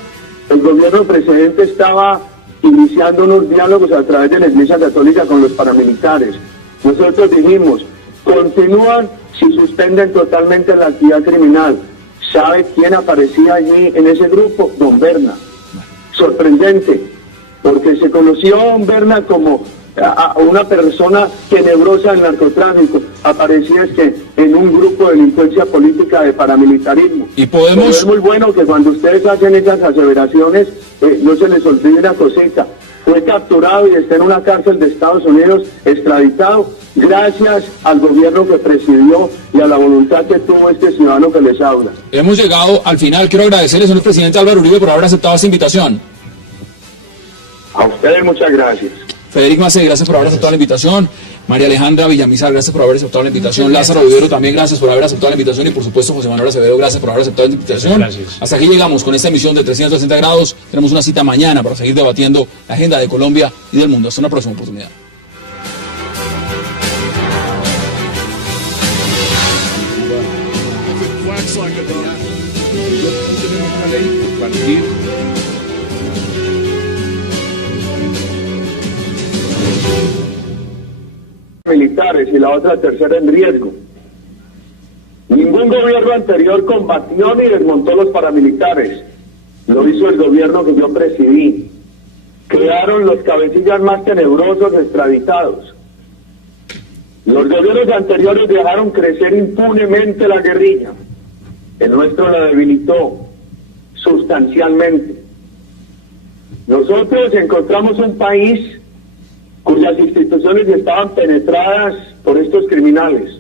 presidente estaba iniciando unos diálogos a través de la Iglesia Católica con los paramilitares. Nosotros dijimos, continúan si suspenden totalmente la actividad criminal. ¿Sabe quién aparecía allí en ese grupo? Don Berna. Sorprendente, porque se conoció a Don Berna como a una persona tenebrosa del narcotráfico. Aparecía en un grupo de delincuencia política de paramilitarismo. Y podemos... Pero es muy bueno que cuando ustedes hacen esas aseveraciones no se les olvide una cosita. Fue capturado y está en una cárcel de Estados Unidos extraditado gracias al gobierno que presidió y a la voluntad que tuvo este ciudadano que les habla. Hemos llegado al final. Quiero agradecerle, señor presidente Álvaro Uribe, por haber aceptado esta invitación. A ustedes muchas gracias. Frederick Macé, gracias por haber aceptado la invitación. María Alejandra Villamizar, gracias por haber aceptado la invitación. Lázaro Vivero también, gracias por haber aceptado la invitación. Y por supuesto, José Manuel Acevedo, gracias por haber aceptado la invitación. Gracias. Hasta aquí llegamos con esta emisión de 360 grados. Tenemos una cita mañana para seguir debatiendo la agenda de Colombia y del mundo. Hasta una próxima oportunidad. Militares y la otra tercera en riesgo. Ningún gobierno anterior combatió ni desmontó los paramilitares. Lo hizo el gobierno que yo presidí. Crearon los cabecillas más tenebrosos extraditados. Los gobiernos anteriores dejaron crecer impunemente la guerrilla. El nuestro la debilitó sustancialmente. Nosotros encontramos un país cuyas instituciones estaban penetradas por estos criminales.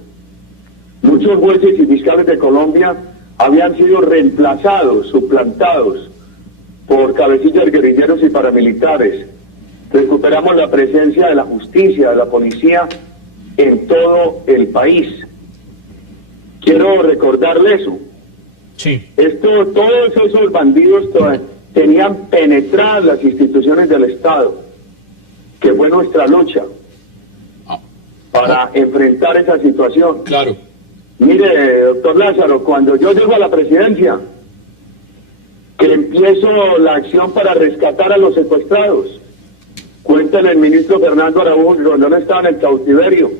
Muchos jueces y fiscales de Colombia habían sido reemplazados, suplantados por cabecillas guerrilleros y paramilitares. Recuperamos la presencia de la justicia, de la policía en todo el país. Quiero recordarle eso. Sí. Todos esos bandidos tenían penetradas las instituciones del Estado. que fue nuestra lucha para enfrentar esa situación. Claro. Mire, doctor Lázaro, cuando yo llego a la presidencia, que empiezo la acción para rescatar a los secuestrados, cuéntale al ministro Fernando Araújo que cuando no estaba en el cautiverio.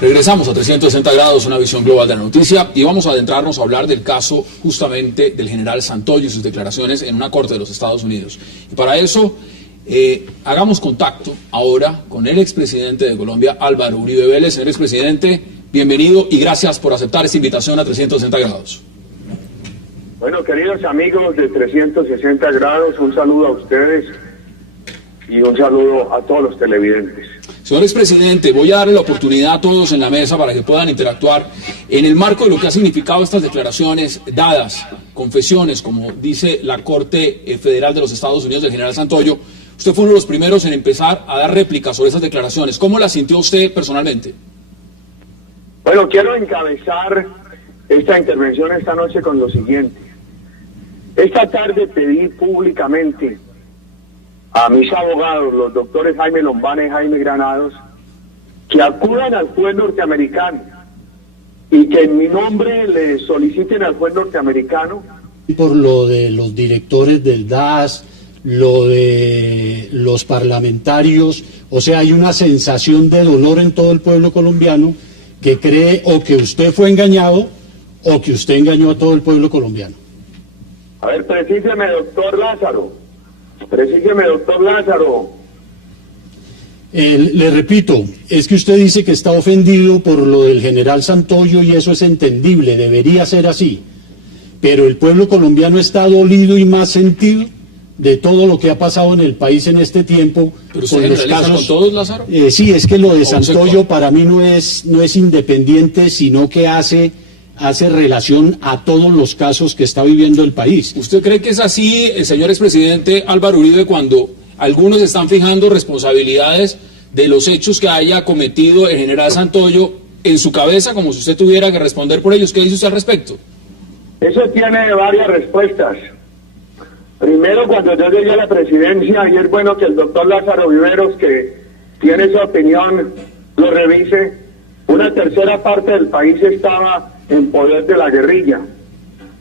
Regresamos a 360 grados, una visión global de la noticia, y vamos a adentrarnos a hablar del caso justamente del general Santoyo y sus declaraciones en una corte de los Estados Unidos. Y para eso, hagamos contacto ahora con el expresidente de Colombia, Álvaro Uribe Vélez. Señor expresidente, bienvenido y gracias por aceptar esta invitación a 360 grados. Bueno, queridos amigos de 360 grados, un saludo a ustedes y un saludo a todos los televidentes. Señor expresidente, voy a darle la oportunidad a todos en la mesa para que puedan interactuar en el marco de lo que ha significado estas declaraciones dadas, confesiones, como dice la Corte Federal de los Estados Unidos del general Santoyo. Usted fue uno de los primeros en empezar a dar réplicas sobre esas declaraciones. ¿Cómo las sintió usted personalmente? Bueno, quiero encabezar esta intervención esta noche con lo siguiente. Esta tarde pedí públicamente a mis abogados, los doctores Jaime Lombana y Jaime Granados, que acudan al juez norteamericano y que en mi nombre le soliciten al juez norteamericano. Por lo de los directores del DAS, lo de los parlamentarios, o sea, hay una sensación de dolor en todo el pueblo colombiano que cree o que usted fue engañado o que usted engañó a todo el pueblo colombiano. A ver, precíseme, doctor Lázaro. Precíseme, doctor Lázaro. Le repito, es que usted dice que está ofendido por lo del general Santoyo y eso es entendible, debería ser así. Pero el pueblo colombiano está dolido y más sentido de todo lo que ha pasado en el país en este tiempo. ¿Pero usted generaliza con todos, Lázaro? Sí, es que lo de Santoyo para mí no es independiente, sino que hace relación a todos los casos que está viviendo el país. ¿Usted cree que es así, señor expresidente Álvaro Uribe, cuando algunos están fijando responsabilidades de los hechos que haya cometido el general Santoyo en su cabeza, como si usted tuviera que responder por ellos? ¿Qué dice usted al respecto? Eso tiene varias respuestas. Primero, cuando yo llegué a la presidencia, y es bueno que el doctor Lázaro Viveros, que tiene su opinión, lo revise, una tercera parte del país estaba en poder de la guerrilla,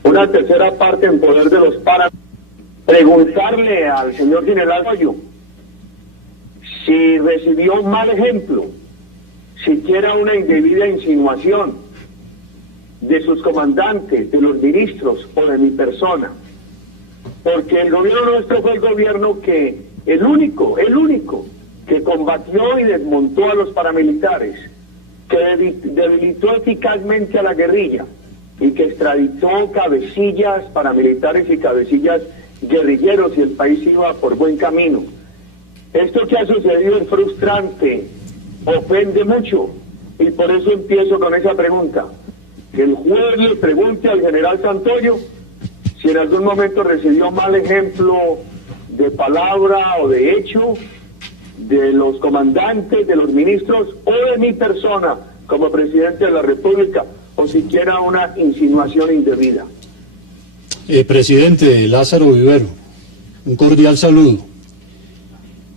una tercera parte en poder de los paramilitares. Preguntarle al señor general Santoyo si recibió un mal ejemplo, siquiera una indebida insinuación de sus comandantes, de los ministros o de mi persona, porque el gobierno nuestro fue el gobierno que, el único que combatió y desmontó a los paramilitares, que debilitó eficazmente a la guerrilla y que extraditó cabecillas paramilitares y cabecillas guerrilleros, y el país iba por buen camino. Esto que ha sucedido es frustrante, ofende mucho, y por eso empiezo con esa pregunta. Que el juez le pregunte al general Santoyo si en algún momento recibió mal ejemplo de palabra o de hecho de los comandantes, de los ministros o de mi persona como presidente de la República, o siquiera una insinuación indebida. Presidente Lázaro Vivero, un cordial saludo.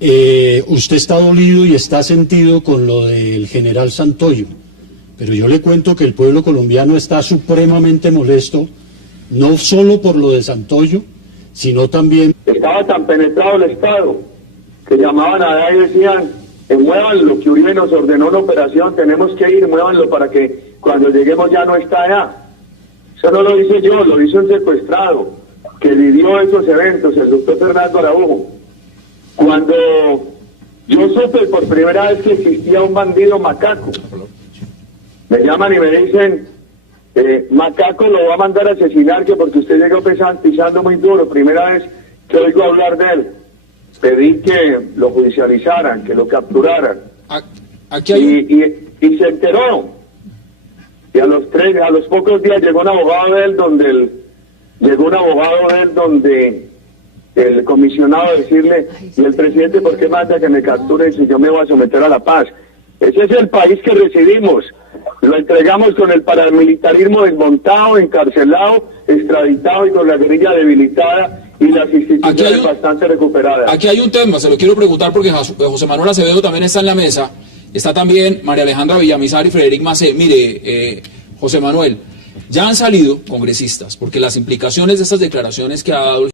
Usted está dolido y está sentido con lo del general Santoyo, pero yo le cuento que el pueblo colombiano está supremamente molesto, no solo por lo de Santoyo, sino también... Estaba tan penetrado el Estado que llamaban allá y decían, muévanlo, que Uribe nos ordenó una operación, tenemos que ir, muévanlo para que cuando lleguemos ya no está allá. Eso no lo hice yo, lo hizo un secuestrado que vivió esos eventos, el doctor Fernando Araújo. Cuando yo supe por primera vez que existía un bandido macaco, me llaman y me dicen, Macaco lo va a mandar a asesinar, que porque usted llegó pisando muy duro, primera vez que oigo hablar de él. Pedí que lo judicializaran, que lo capturaran. Aquí hay... y se enteró. Y a los pocos días llegó un abogado de él donde el comisionado decirle, y el presidente, ¿por qué manda que me capturen si yo me voy a someter a la paz? Ese es el país que recibimos. Lo entregamos con el paramilitarismo desmontado, encarcelado, extraditado y con la guerrilla debilitada y las instituciones bastante recuperadas. Aquí hay un tema, se lo quiero preguntar porque José Manuel Acevedo también está en la mesa, está también María Alejandra Villamizar y Frederic Macé. Mire, José Manuel, ya han salido congresistas, porque las implicaciones de estas declaraciones que ha dado el